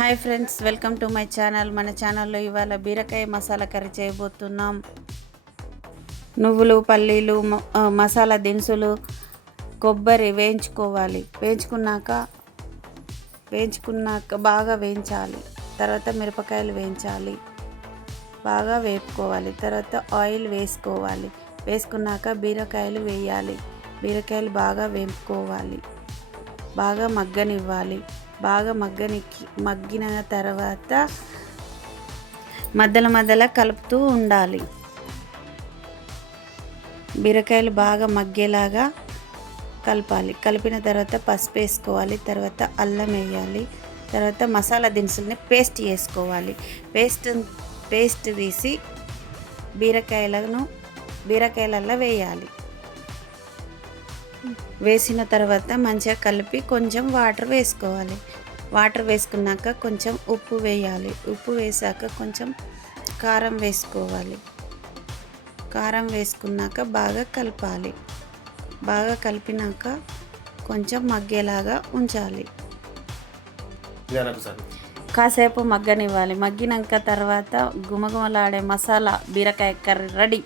Hi friends, welcome to my channel. మన ఛానల్లో ఇవాళ బీరకాయ మసాలా కర్రీ చేయబోతున్నాం. నువ్వులు, పల్లీలు, మసాలా దినుసులు, కొబ్బరి వేయించుకోవాలి. వేయించుకున్నాక బాగా వేయించాలి. తర్వాత మిరపకాయలు వేయించాలి, బాగా వేపుకోవాలి. తర్వాత ఆయిల్ వేసుకోవాలి. వేసుకున్నాక బీరకాయలు వేయాలి. బీరకాయలు బాగా వేపుకోవాలి, బాగా మగ్గనివ్వాలి. బాగా మగ్గిన తర్వాత మధ్యలో కలుపుతూ ఉండాలి. బీరకాయలు బాగా మగ్గేలాగా కలపాలి. కలిపిన తర్వాత పసుపు వేసుకోవాలి. తర్వాత అల్లం వేయాలి. తర్వాత మసాలా దినుసుల్ని పేస్ట్ చేసుకోవాలి. పేస్ట్ తీసి బీరకాయలలో వేయాలి. వేసిన తర్వాత మంచిగా కలిపి కొంచెం వాటర్ వేసుకోవాలి. వాటర్ వేసుకున్నాక కొంచెం ఉప్పు వేయాలి. ఉప్పు వేసాక కొంచెం కారం వేసుకోవాలి. కారం వేసుకున్నాక బాగా కలపాలి. బాగా కలిపినాక కొంచెం మగ్గేలాగా ఉంచాలి. కాసేపు మగ్గనివ్వాలి. మగ్గినాక తర్వాత గుమగుమలాడే మసాలా బీరకాయ కర్రీ రెడీ.